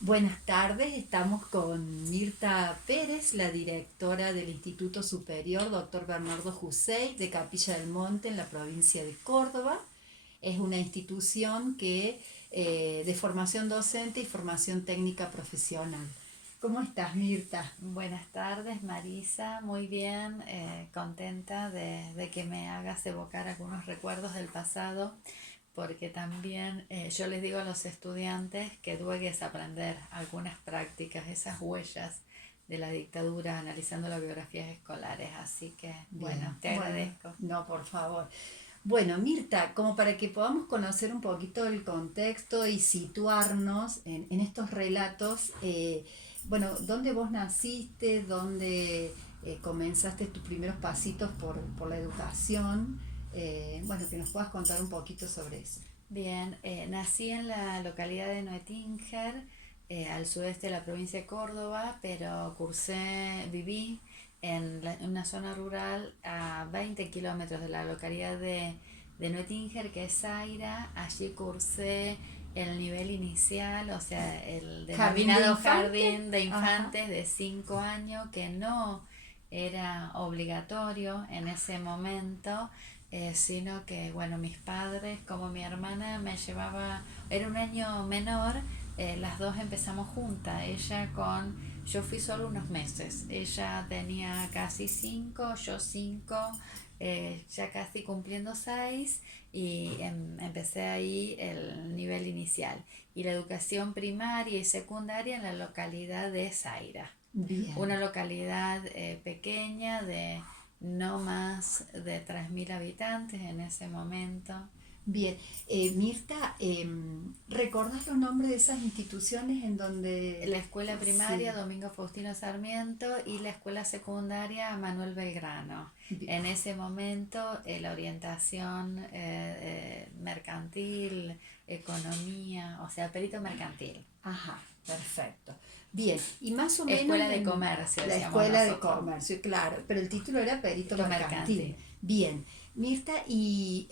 Buenas tardes, estamos con Mirta Pérez, la directora del Instituto Superior Dr. Bernardo Hussein de Capilla del Monte en la provincia de Córdoba. Es una institución de formación docente y formación técnica profesional. ¿Cómo estás, Mirta? Buenas tardes, Marisa. Muy bien, contenta de que me hagas evocar algunos recuerdos del pasado, porque también yo les digo a los estudiantes que duegues aprender algunas prácticas, esas huellas de la dictadura, analizando las biografías escolares. Así que, bueno, Bien, te bueno, agradezco. no, por favor. Bueno, Mirta, como para que podamos conocer un poquito el contexto y situarnos en estos relatos, bueno, ¿dónde vos naciste? ¿Dónde comenzaste tus primeros pasitos por la educación? Bueno, que nos puedas contar un poquito sobre eso. Bien, nací en la localidad de Noetinger, al sudeste de la provincia de Córdoba, pero viví en una zona rural a 20 kilómetros de la localidad de Noetinger, que es Zaira. Allí cursé el nivel inicial, o sea, el ¿Jardín de denominado infante? jardín de Ajá, infantes de 5 años, que no era obligatorio en ese momento, sino que, bueno, mis padres, como mi hermana me llevaba, era un año menor, las dos empezamos juntas, yo fui solo unos meses, ella tenía casi 5, yo 5, ya casi cumpliendo 6, y empecé ahí el nivel inicial y la educación primaria y secundaria en la localidad de Zaira, bien. una localidad pequeña de no más de 3.000 habitantes en ese momento. Bien, Mirta, ¿recordás los nombres de esas instituciones en donde... La escuela primaria Sí, Domingo Faustino Sarmiento y la escuela secundaria Manuel Belgrano. bi- En ese momento la orientación mercantil, economía, o sea, perito mercantil. ajá, perfecto. Bien, y más o menos Escuela de en comercio, la decíamos escuela de nosotros. comercio, claro, pero el título era perito Perito mercantil. mercantil. Bien, Mirta, y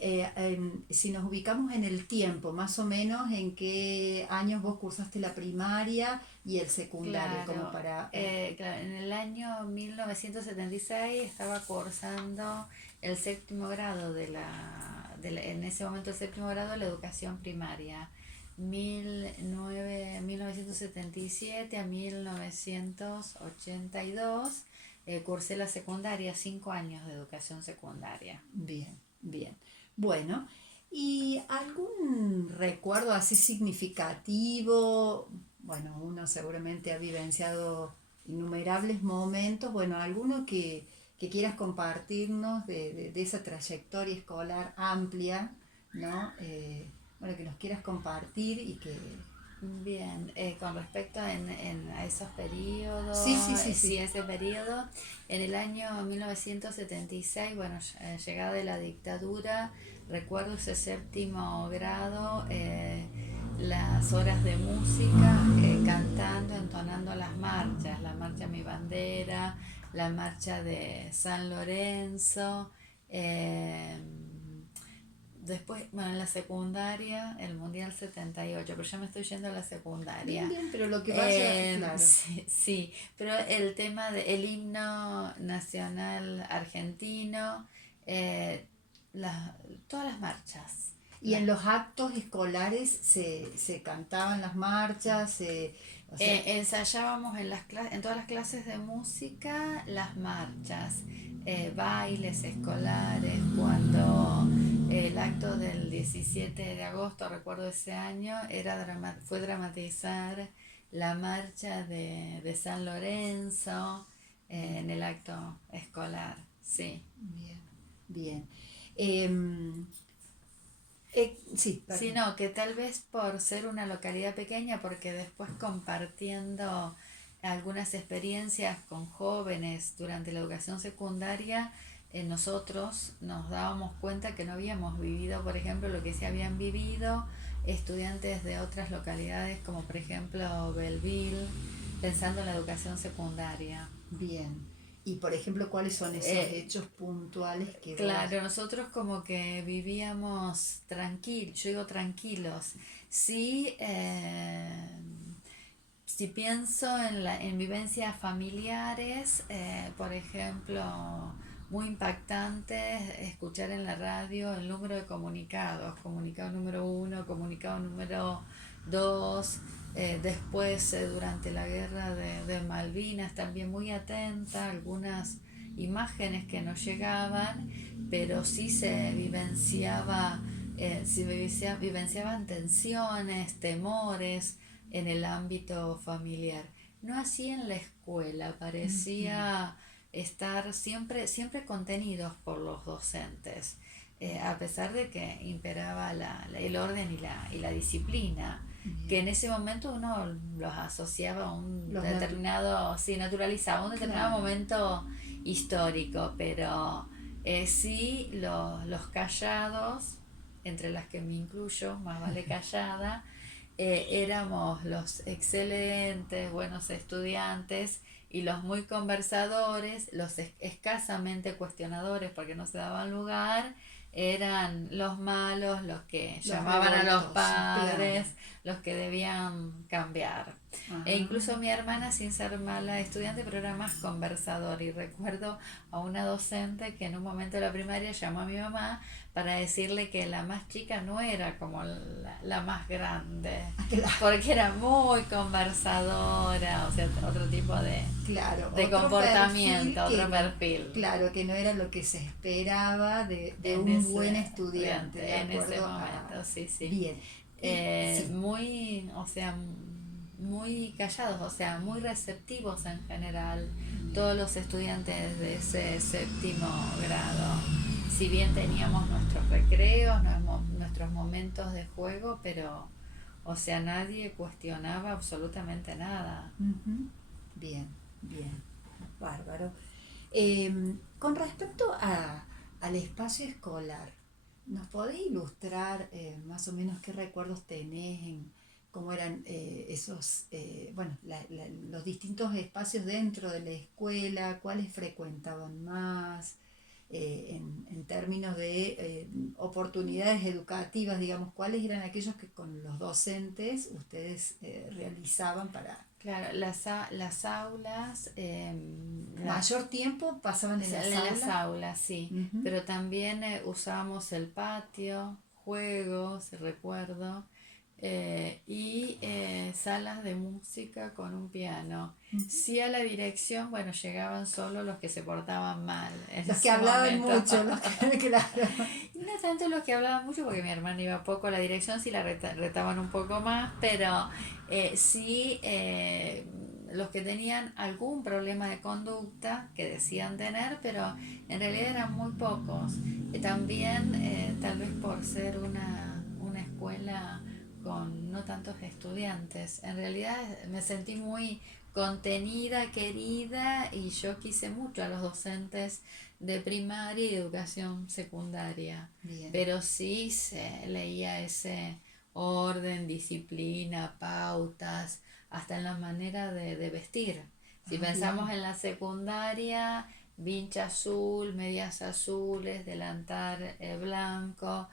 si nos ubicamos en el tiempo, más o menos en qué años vos cursaste la primaria y el secundario, como Claro, para... claro, en el año 1976 estaba cursando el séptimo grado en ese momento el séptimo grado de la educación primaria, 1977 a 1982. Cursé la secundaria, 5 años de educación secundaria. Bien, bien. Bueno, ¿y algún recuerdo así significativo? Bueno, uno seguramente ha vivenciado innumerables momentos. Bueno, alguno que quieras compartirnos de esa trayectoria escolar amplia, ¿no? Bueno, que nos quieras compartir y que... Bien, con respecto a esos Sí, sí, periodos, sí, sí, sí. ese periodo, en el año 1976, bueno, llegada de la dictadura, recuerdo ese séptimo grado, las horas de música, cantando, entonando las marchas, la marcha Mi Bandera, la marcha de San Lorenzo. eh, Después, bueno, en la secundaria, el Mundial 78, pero ya me estoy yendo a la Bien, secundaria. bien, pero lo que vaya, claro. Sí, sí, pero el tema del himno nacional argentino, eh, la- todas las marchas, Y las en los actos escolares se cantaban las marchas, o sea, ensayábamos en todas las clases de música las marchas, bailes escolares, cuando el acto del 17 de agosto, recuerdo ese año, fue dramatizar la marcha de San Lorenzo en el acto escolar, sí. bien, bien. Sí, perdón. Sino que tal vez por ser una localidad pequeña, porque después compartiendo algunas experiencias con jóvenes durante la educación secundaria, nosotros nos dábamos cuenta que no habíamos vivido, por ejemplo, lo que se habían vivido estudiantes de otras localidades, como por ejemplo Belleville, pensando en la educación secundaria. Bien. Y por ejemplo, ¿cuáles son esos Eh, hechos puntuales que vos... Claro, nosotros como que vivíamos tranquilos, yo digo tranquilos, sí, si pienso en vivencias familiares, por ejemplo, muy impactante escuchar en la radio el número de comunicados, comunicado número uno, comunicado número dos, después durante la guerra de Malvinas también muy atenta a algunas imágenes que nos llegaban, pero sí vivenciaban tensiones, temores en el ámbito familiar. No así en la escuela, parecía estar siempre contenidos por los docentes, a pesar de que imperaba el orden y la disciplina, que en ese momento uno los asociaba a un determinado, sí, naturalizaba un determinado momento histórico, pero sí los callados, entre las que me incluyo, más vale callada, éramos los excelentes, buenos estudiantes y los muy conversadores, los escasamente cuestionadores porque no se daban lugar, eran los malos, los que llamaban a los padres, claro, los que debían cambiar. E incluso mi hermana, sin ser mala estudiante, pero era más conversadora, y recuerdo a una docente que en un momento de la primaria llamó a mi mamá para decirle que la más chica no era como la más grande, claro, porque era muy conversadora, o sea, otro tipo claro, de comportamiento, otro perfil. perfil. Claro, que no era lo que se esperaba de un buen estudiante. En ese momento, sí. Bien. Sí. Muy, o sea, muy callados, o sea, muy receptivos en general, todos los estudiantes de ese séptimo grado. Si bien teníamos nuestros recreos, nuestros momentos de juego, pero, o sea, nadie cuestionaba absolutamente nada. Bien, bárbaro. Con respecto al espacio escolar, ¿nos podés ilustrar más o menos qué recuerdos tenés en cómo eran esos, los distintos espacios dentro de la escuela, cuáles frecuentaban más, en términos de oportunidades educativas, digamos, cuáles eran aquellos que con los docentes ustedes realizaban para... Claro, las aulas... mayor tiempo pasaban en las aulas, sí, pero también usábamos el patio, juegos, recuerdo, y salas de música con un piano. Sí, a la dirección, bueno, llegaban solo los que se portaban mal. Los que hablaban mucho, claro. No tanto los que hablaban mucho, porque mi hermana iba poco a la dirección, sí la retaban un poco más, pero sí los que tenían algún problema de conducta que decían tener, pero en realidad eran muy pocos. También, tal vez por ser una escuela con no tantos estudiantes, en realidad me sentí muy contenida, querida, y yo quise mucho a los docentes de primaria y educación secundaria. Bien. Pero sí se leía ese orden, disciplina, pautas, hasta en la manera de vestir. Si pensamos en la secundaria, vincha azul, medias azules, delantal blanco,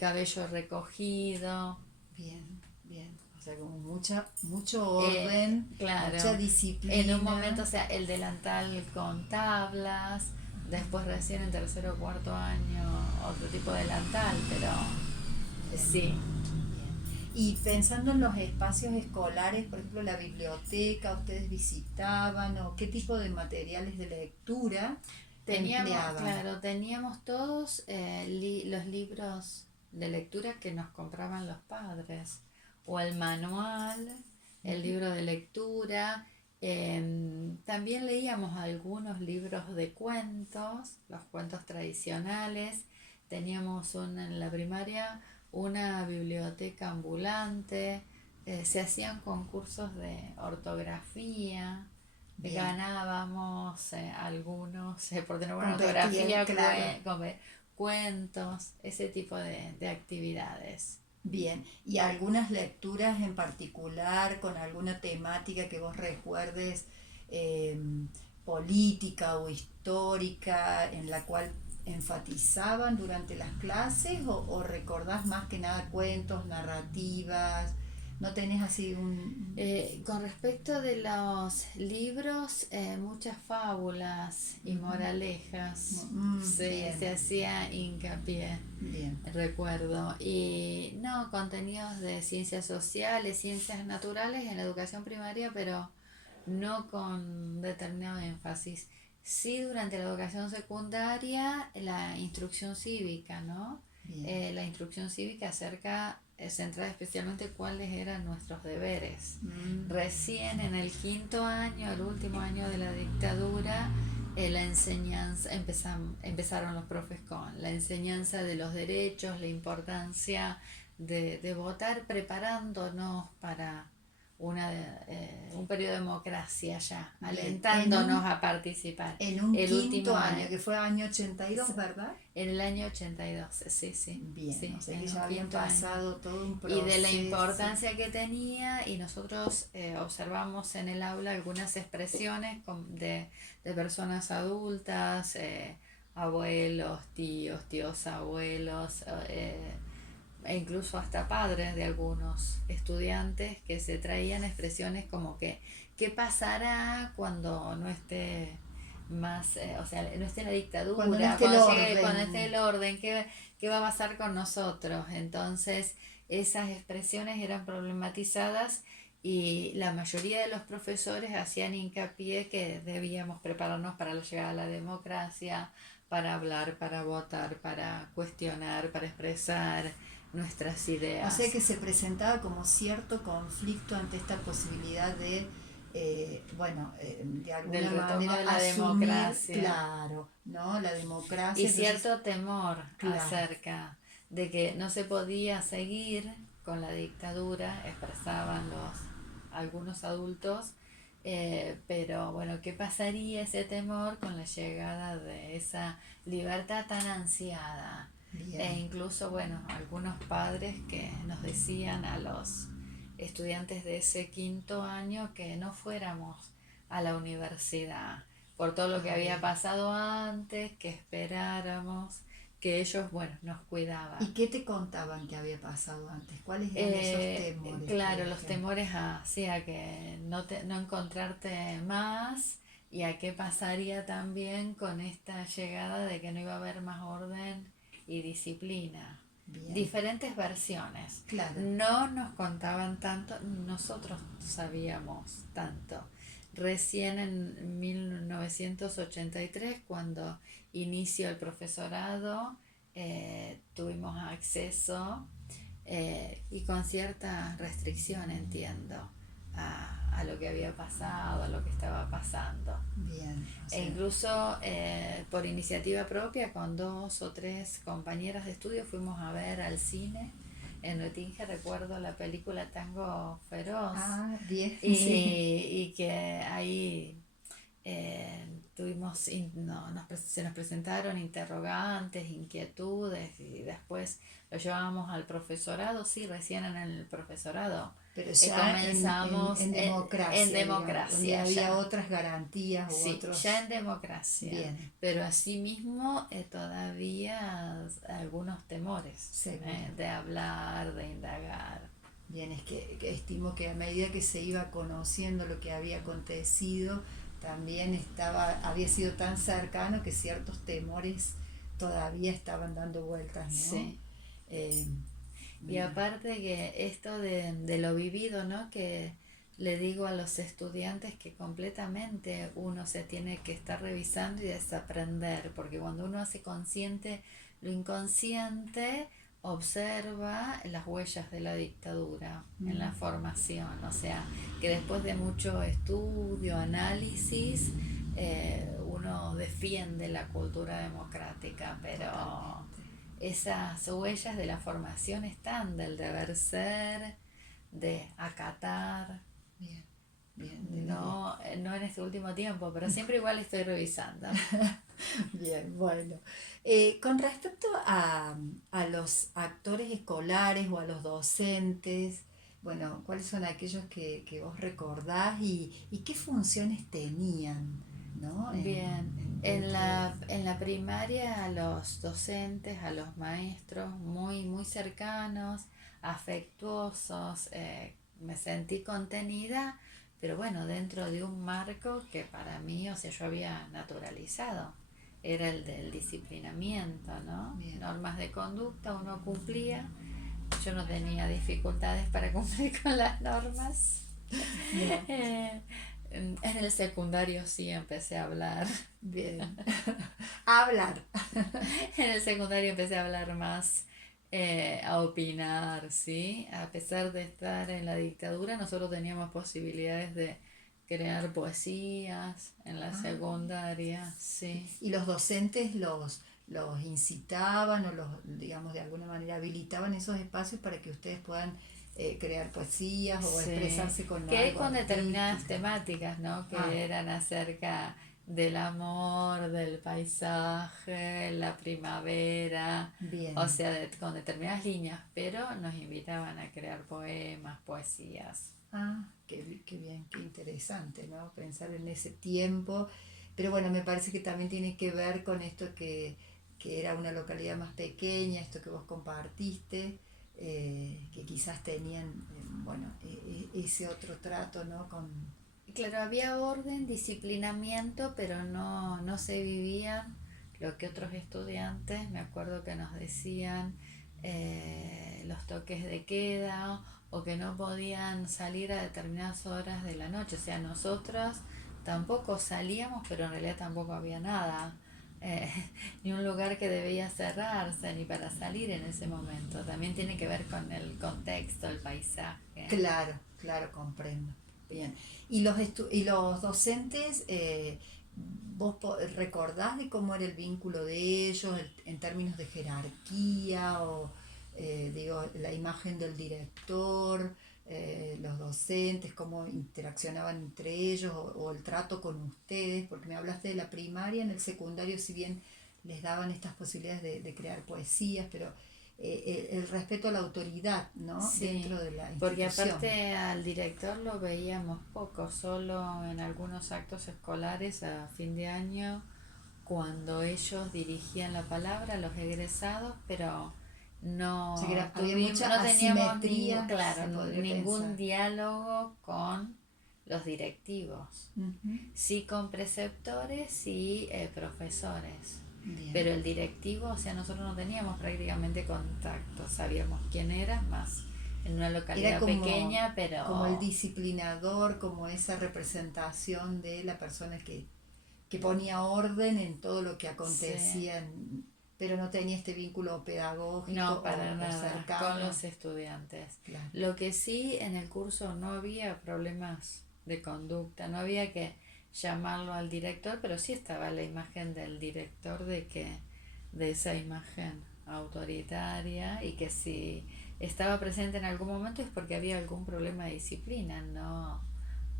cabello recogido. Bien. O sea, como mucho orden, claro, mucha disciplina. En un momento, o sea, el delantal con tablas, después recién en tercero o cuarto año otro tipo de delantal, pero sí. Y pensando en los espacios escolares, por ejemplo, la biblioteca, ¿ustedes visitaban o qué tipo de materiales de lectura empleaban? Claro, teníamos todos los libros de lectura que nos compraban los padres, o el manual, el libro de lectura. También leíamos algunos libros de cuentos, los cuentos tradicionales. Teníamos en la primaria una biblioteca ambulante, se hacían concursos de ortografía. Bien. Ganábamos algunos por tener buena ortografía, claro. Cuentos, ese tipo de actividades. Bien, ¿y algunas lecturas en particular con alguna temática que vos recuerdes, política o histórica, en la cual enfatizaban durante las clases o recordás más que nada cuentos, narrativas, ¿No tenés así un... Con respecto de los libros, muchas fábulas y Ujú. moralejas, sí, Bien, se hacía hincapié, bien. recuerdo, y no contenidos de ciencias sociales, ciencias naturales en la educación primaria, pero no con determinado énfasis. Sí, durante la educación secundaria, la instrucción cívica, ¿no? Bien. La instrucción cívica acerca, centrada especialmente cuáles eran nuestros deberes. Mm, Recién en el quinto año, el último año de la dictadura, la enseñanza, empezaron los profes con la enseñanza de los derechos, la importancia de votar, preparándonos para un periodo de democracia ya, bien. En alentándonos a participar. en un El quinto último año, año, que fue año 82, ¿verdad? en el año 82, sí, Bien, o sí, sea que en un ya habían quinto año. pasado todo un Y de la proceso. importancia que tenía, y nosotros observamos en el aula algunas expresiones de personas adultas, abuelos, tíos abuelos, e incluso hasta padres de algunos estudiantes que se traían expresiones como que ¿qué pasará cuando no esté más, o sea, no esté la Cuando no dictadura, esté el cuando esté orden. el orden, qué va a pasar con nosotros? Entonces, esas expresiones eran problematizadas y la mayoría de los profesores hacían hincapié que debíamos prepararnos para la llegada a la democracia, para hablar, para votar, para cuestionar, para expresar nuestras O sea ideas. que se presentaba como cierto conflicto ante esta posibilidad de, bueno, de Del alguna retorno manera de la asumir, democracia claro, ¿no? La y democracia, entonces, cierto temor claro, acerca de que no se podía seguir con la dictadura, expresaban algunos adultos, pero bueno, ¿qué pasaría ese temor con la llegada de esa libertad tan ansiada? E bien. incluso, bueno, algunos padres que nos decían a los estudiantes de ese quinto año que no fuéramos a la universidad por todo lo que Ah, había bien. pasado antes, que esperáramos, que ellos, bueno, nos ¿Y cuidaban. qué te contaban que había pasado antes? ¿Cuáles eran esos temores, por Claro, los ejemplo? temores a que no encontrarte más y a qué pasaría también con esta llegada de que no iba a haber más orden y disciplina. Bien, Diferentes versiones. claro. No nos contaban tanto, nosotros sabíamos tanto. Recién en 1983, cuando inició el profesorado, tuvimos acceso y con cierta restricción, entiendo, a lo que había pasado, a lo que estaba pasando. Bien, o E sea, incluso por iniciativa propia, con dos o tres compañeras de estudio, fuimos a ver al cine. En Retinge recuerdo la película Tango Feroz ah, bien, y, sí. y que ahí se nos presentaron interrogantes, inquietudes y después lo llevábamos al profesorado, sí, recién en el profesorado. Pero ya Comenzamos en en democracia, digamos, donde democracia había ya, otras garantías u sí, ya otros... en democracia, Bien, pero asimismo todavía algunos temores seguro. de hablar, de indagar. Bien, es que estimo que a medida que se iba conociendo lo que había acontecido, también había sido tan cercano que ciertos temores todavía estaban dando vueltas, ¿no? Sí. Eh, Y Mira, aparte que esto de lo vivido, ¿no? Que le digo a los estudiantes que completamente uno se tiene que estar revisando y desaprender, porque cuando uno hace consciente lo inconsciente, observa las huellas de la dictadura en la mm, formación, o sea, que después de mucho estudio, análisis, uno defiende la cultura democrática, pero totalmente. esas huellas de la formación están, del deber ser, de acatar, Bien, bien, no en este último tiempo, pero siempre igual estoy revisando. bien, bueno. Con respecto a los actores escolares o a los docentes, bueno, ¿cuáles son aquellos que vos recordás y qué funciones tenían, ¿no? Bien, Dentro de... en la primaria a los docentes, a los maestros muy, muy cercanos, afectuosos, me sentí contenida, pero bueno, dentro de un marco que para mí, o sea, yo había naturalizado. Era el del disciplinamiento, ¿no? Bien, Normas de conducta, uno cumplía. Yo no tenía dificultades para cumplir con las normas. bien, Eh, en el secundario sí empecé a hablar. bien. A hablar. En el secundario empecé a hablar más, a opinar, ¿sí? A pesar de estar en la dictadura, nosotros teníamos posibilidades de crear poesías en la Ah, secundaria, sí. ¿y los docentes los incitaban o los, digamos, de alguna manera habilitaban esos espacios para que ustedes puedan crear poesías o Sí, expresarse con que algo con determinadas artístico? temáticas, ¿no? Ah, Que eran acerca del amor, del paisaje, la primavera, o bien. sea, con determinadas líneas, pero nos invitaban a crear poemas, poesías. Ah, qué bien, qué interesante, ¿no? Pensar en ese tiempo. Pero bueno, me parece que también tiene que ver con esto que era una localidad más pequeña, esto que vos compartiste, que quizás tenían, bueno, ese otro trato, ¿no? Con... Claro, había orden, disciplinamiento, pero no se vivían lo que otros estudiantes, me acuerdo que nos decían, los toques de queda o que no podían salir a determinadas horas de la noche. O sea, nosotros tampoco salíamos, pero en realidad tampoco había nada, eh, ni un lugar que debía cerrarse, ni para salir en ese momento. También tiene que ver con el contexto, el paisaje. Claro, claro, comprendo. Bien. Y los docentes, vos recordás de cómo era el vínculo de ellos en términos de jerarquía o, digo, la imagen del director, los docentes, cómo interaccionaban entre ellos o el trato con ustedes? Porque me hablaste de la primaria, en el secundario, si bien les daban estas posibilidades de crear poesías, pero el respeto a la autoridad, ¿no? Dentro Sí, de la porque institución. aparte al director lo veíamos poco, solo en algunos actos escolares a fin de año, cuando ellos dirigían la palabra a los egresados, pero O sea que no había tuvimos, mucha no teníamos asimetría, claro, se podría ningún pensar. diálogo con los directivos, Ujú. sí con preceptores y profesores. Bien. Pero el directivo, o sea, nosotros no teníamos prácticamente contacto, sabíamos quién era, más en una Era localidad pequeña, como el pero disciplinador, como esa representación de la persona que ponía orden en todo lo que sí, acontecía, pero no tenía este vínculo pedagógico no para o nada con cercano. los estudiantes. Claro. Lo que sí, en el curso no había problemas de conducta, no había que llamarlo al director, pero sí estaba la imagen del director de esa imagen autoritaria, y que si estaba presente en algún momento es porque había algún problema de disciplina, no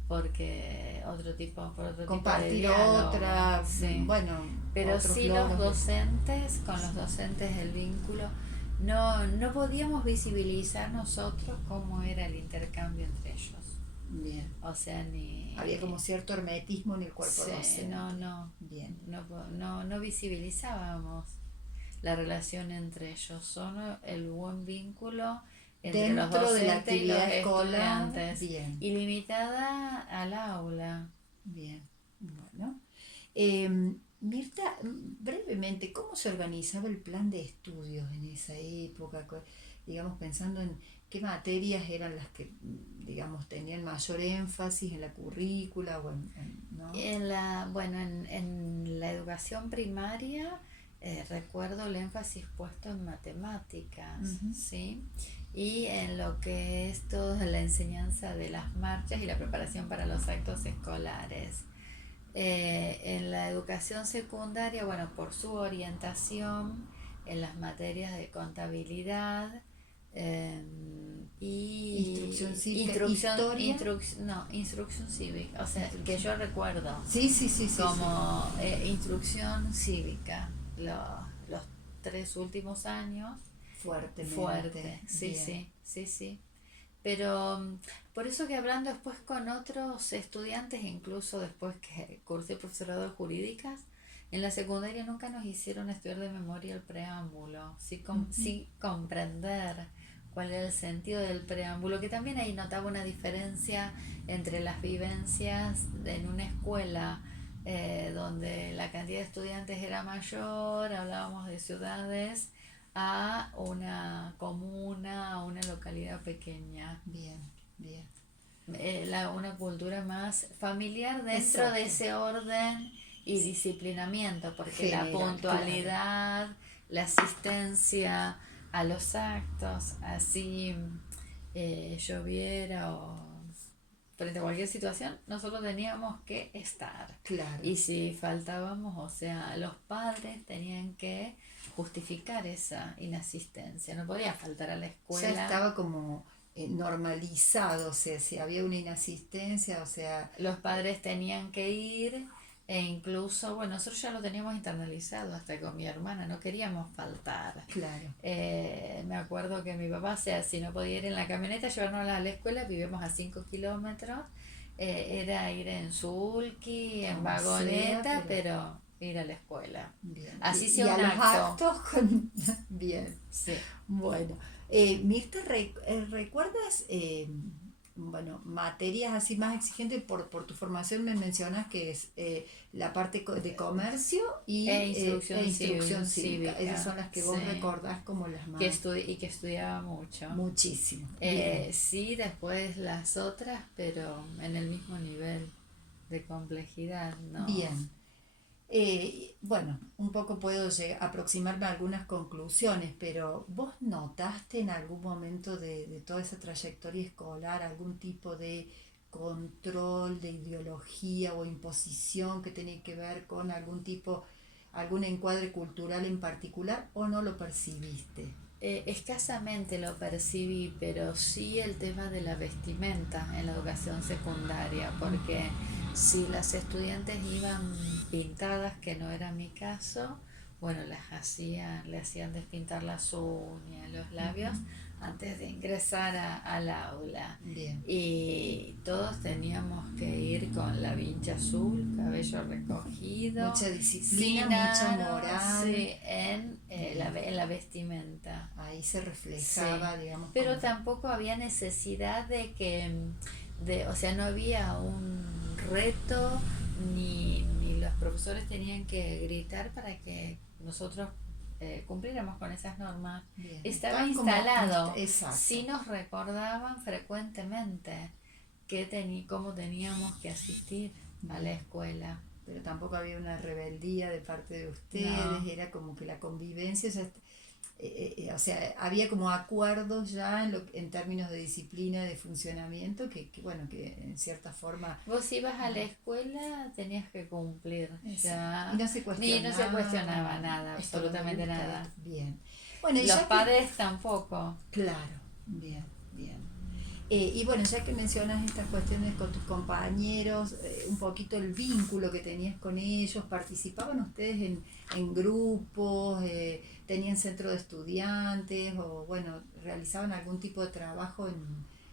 por otro tipo de Compartir diálogo, otra, sí. bueno, Pero otros sí los logros de... docentes, con los Sí, docentes del vínculo, no podíamos visibilizar nosotros cómo era el intercambio entre ellos. bien. O sea, Había como cierto hermetismo en el cuerpo sí, docente. Bien. no visibilizábamos la relación entre ellos, solo el buen vínculo entre los Dentro de la docentes y los actividad escolar, estudiantes, bien, y limitada al aula. bien. Bueno. Mirta, brevemente, ¿cómo se organizaba el plan de estudios en esa época? Digamos, pensando en qué materias eran las que, digamos, tenían mayor énfasis en la currícula o ¿no? En la educación primaria, recuerdo el énfasis puesto en matemáticas, Ujú. ¿sí? Y en lo que es toda la enseñanza de las marchas y la preparación para los actos escolares. En la educación secundaria, bueno, por su orientación en las materias de contabilidad, eh, Instrucción y cívica, historia, instrucción cívica, o sea, que instrucción. yo recuerdo Sí, sí, sí, sí, sí. como instrucción cívica los 3 últimos años. Fuertemente, Fuerte, sí, bien. sí, sí, sí. Pero por eso que hablando después con otros estudiantes, incluso después que cursé profesorado de jurídicas, en la secundaria nunca nos hicieron estudiar de memoria el preámbulo, sí, Ujú. sí comprender cuál era el sentido del preámbulo, que también ahí notaba una diferencia entre las vivencias en una escuela donde la cantidad de estudiantes era mayor, hablábamos de ciudades, a una comuna, a una localidad pequeña. Bien, bien. Una cultura más familiar dentro Exacto. de ese orden y disciplinamiento, porque la General, claro. puntualidad, la asistencia a los actos, así lloviera o frente a cualquier situación, nosotros teníamos que estar. Claro. Y si faltábamos, o sea, los padres tenían que justificar esa inasistencia. No podía faltar a la Ya escuela. estaba como normalizado, o sea, si había una inasistencia, o sea, Los eh, padres tenían que ir e incluso, bueno, nosotros ya lo teníamos internalizado hasta con mi hermana, no queríamos faltar. claro, Me acuerdo que mi papá, o sea, si no podía ir en la camioneta, llevarnos a la escuela, vivíamos a 5 kilómetros, era ir en sulky, en como sea, vagoneta, pero pero ir a la escuela. bien. Así Y sea a un los acto. actos con... Bien, Sí. bueno. Mirta, ¿recuerdas, bueno, materias así más exigentes por tu formación? Me mencionas que es la parte de comercio E e instrucción instrucción cívica. Esas cívica, son las que vos sí. recordás como las Que más, y que estudiaba mucho. muchísimo. Bien, Sí, después las otras, pero en el mismo nivel de complejidad, no. bien. Bueno, un poco puedo aproximarme a algunas conclusiones, pero ¿vos notaste en algún momento de toda esa trayectoria escolar algún tipo de control, de ideología o imposición que tiene que ver con algún tipo, algún encuadre cultural en particular o no lo percibiste? Escasamente lo percibí, pero sí el tema de la vestimenta en la educación secundaria, porque si las estudiantes iban pintadas, que no era mi caso, bueno, le hacían despintar las uñas, los labios, Ujú. antes de ingresar al aula. Bien, Y todos teníamos que ir con la vincha azul, cabello recogido, mucha disciplina, sin mucha aro, moral, sí, bien, en la vestimenta. ahí se Sí, reflejaba, digamos, pero como, tampoco había necesidad o sea, no había un reto ni los profesores tenían que gritar para que nosotros cumpliéramos con esas normas. bien, Estaba estaban como, instalado, exacto. sí nos recordaban frecuentemente cómo teníamos que asistir a la Bien, escuela. pero tampoco había una rebeldía de parte de ustedes, No. era como que la convivencia, o sea, había como acuerdos ya en términos de disciplina, de funcionamiento, bueno, que en cierta forma, Vos ibas a la ah, escuela, tenías que cumplir exacto, y ya. no se Ni no se cuestionaba, cuestionaba nada, esto no me absolutamente gusta, nada. esto, bien. Bueno, y Los ya que, padres tampoco. claro, bien, bien. Y bueno, ya que mencionas estas cuestiones con tus compañeros, un poquito el vínculo que tenías con ellos, ¿participaban ustedes en grupos, tenían centro de estudiantes o bueno, realizaban algún tipo de trabajo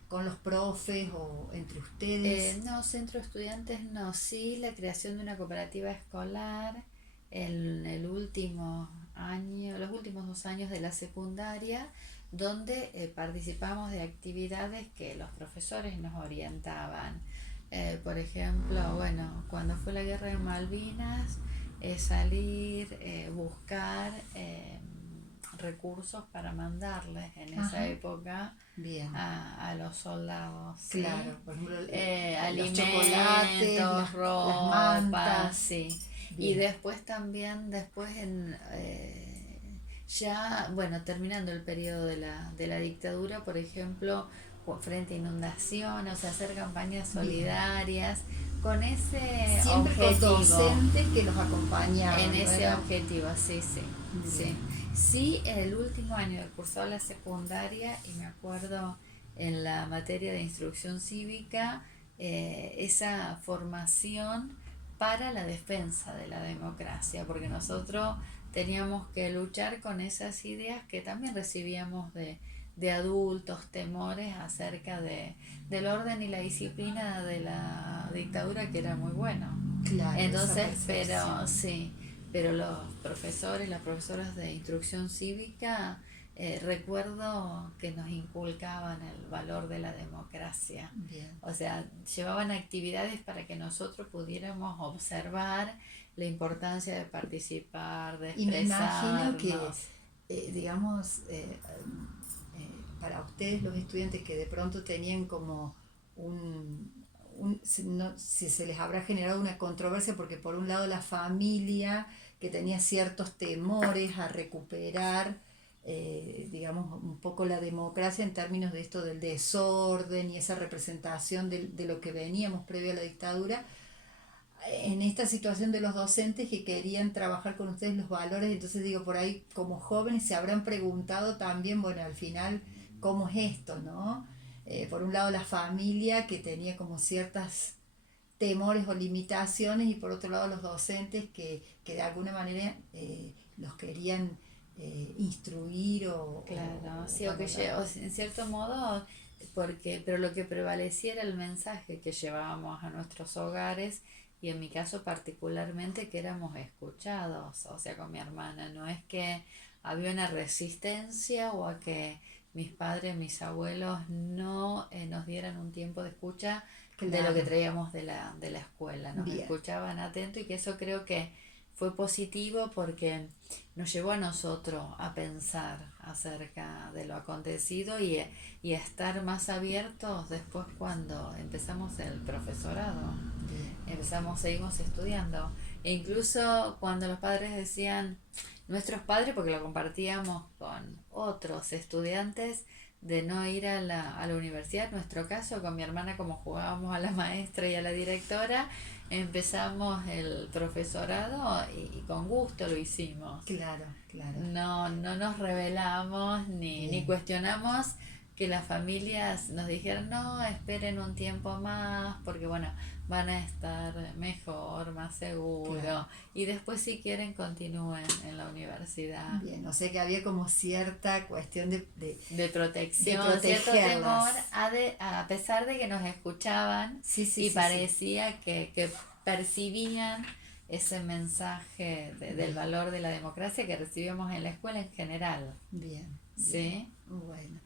con los profes o entre ustedes? No, centro de estudiantes no, sí la creación de una cooperativa escolar en el último año, los últimos 2 años de la secundaria, donde participamos de actividades que los profesores nos orientaban. Por ejemplo, bueno, cuando fue la guerra de Malvinas, salir, buscar recursos para mandarles en esa Ajá, época bien, a los soldados, ¿sí? claro, por ejemplo, los chocolates, Alimentos, las ropa, mantas, sí. Y bien, después también, ya, bueno, terminando el periodo de la dictadura, por ejemplo, frente a inundaciones, o sea, hacer campañas bien. solidarias con ese Siempre con objetivo. docentes que los En acompañaban, ¿no ese era? objetivo, sí, sí, sí. Bien, Sí, el último año cursaba la secundaria y me acuerdo en la materia de instrucción cívica, esa formación para la defensa de la democracia, porque nosotros teníamos que luchar con esas ideas que también recibíamos de adultos, temores acerca del orden y la disciplina de la dictadura, que era muy bueno. claro, esa Entonces, pero percepción. sí, pero los profesores, las profesoras de instrucción cívica recuerdo que nos inculcaban el valor de la democracia. Bien. O sea, llevaban actividades para que nosotros pudiéramos observar la importancia de participar, de Y me imagino que, expresarnos. digamos, para ustedes los estudiantes que de pronto tenían como no, si se les habrá generado una controversia, porque por un lado la familia que tenía ciertos temores a recuperar, digamos, un poco la democracia en términos de esto del desorden y esa representación de lo que veníamos previo a la dictadura, en esta situación de los docentes que querían trabajar con ustedes los valores, entonces digo, por ahí como jóvenes se habrán preguntado también, bueno, al final, ¿cómo es esto, no? Por un lado la familia que tenía como ciertas temores o limitaciones y por otro lado los docentes que de alguna manera los querían instruir Claro, sí, bueno, o en cierto modo, pero lo que prevalecía era el mensaje que llevábamos a nuestros hogares y en mi caso particularmente que éramos escuchados, o sea, con mi hermana, no es que había una resistencia o a que mis padres, mis abuelos no nos dieran un tiempo de escucha de lo que claro, traíamos de la escuela, nos bien, escuchaban atento y que eso creo que fue positivo porque nos llevó a nosotros a pensar acerca de lo acontecido y a estar más abiertos después cuando empezamos el profesorado. bien, Seguimos estudiando. E incluso cuando los padres decían, nuestros padres, porque lo compartíamos con otros estudiantes, de no ir a la universidad, en nuestro caso, con mi hermana, como jugábamos a la maestra y a la directora, empezamos el profesorado y con gusto lo hicimos. claro, claro, No nos rebelamos ni bien. cuestionamos que las familias nos dijeran, no, esperen un tiempo más, porque bueno, van a estar mejor, más Claro, seguro, y después si quieren continúen en la universidad. bien, o sea que había como cierta cuestión De de protección, cierto protegerlas. temor, a pesar de que nos escuchaban Sí, sí, y sí, sí. parecía que percibían ese mensaje del Bien, valor de la democracia que recibíamos en la escuela en general. bien, bien. ¿Sí? Bueno.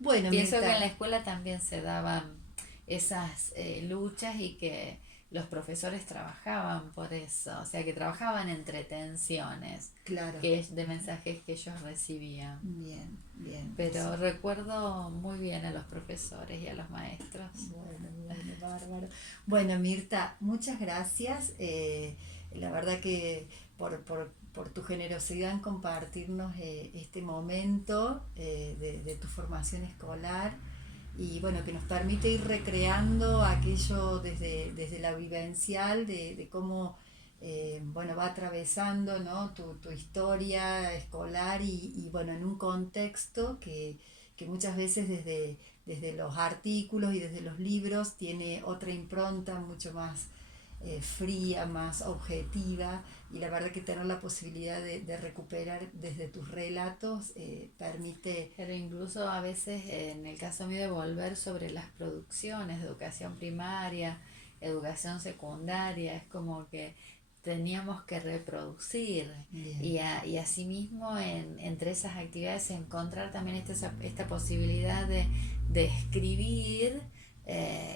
Bueno, Pienso que en la Mirta, escuela también se daban esas luchas y que los profesores trabajaban por eso, o sea, que trabajaban entre tensiones claro. que es de mensajes que ellos recibían. Bien, bien. Pero recuerdo muy bien a los profesores y a los maestros. Bueno, bueno, bárbaro. Bueno, Mirta, muchas gracias. La verdad que por tu generosidad en compartirnos este momento de tu formación escolar y bueno, que nos permite ir recreando aquello desde la vivencial, de cómo bueno, va atravesando, ¿no? Tu historia escolar y bueno, en un contexto que muchas veces desde los artículos y desde los libros tiene otra impronta mucho más fría, más objetiva y la verdad que tener la posibilidad de recuperar desde tus relatos permite, Pero incluso a veces, en el caso mío, de volver sobre las producciones de educación primaria, educación secundaria, es como que teníamos que reproducir bien, y asimismo entre esas actividades encontrar también esta posibilidad de escribir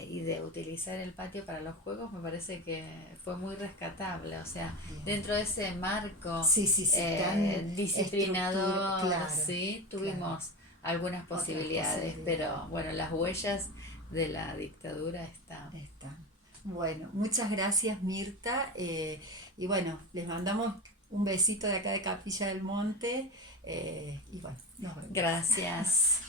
y de utilizar el patio para los juegos me parece que fue muy rescatable, o sea, bien. dentro de ese marco Sí, sí, sí, tan disciplinador, claro, sí, claro, tuvimos algunas otras posibilidades, posibilidades. pero bueno, las huellas de la dictadura están. Está. Bueno, muchas gracias Mirta. Y bueno, les mandamos un besito de acá de Capilla del Monte. Y bueno, nos vemos. Gracias.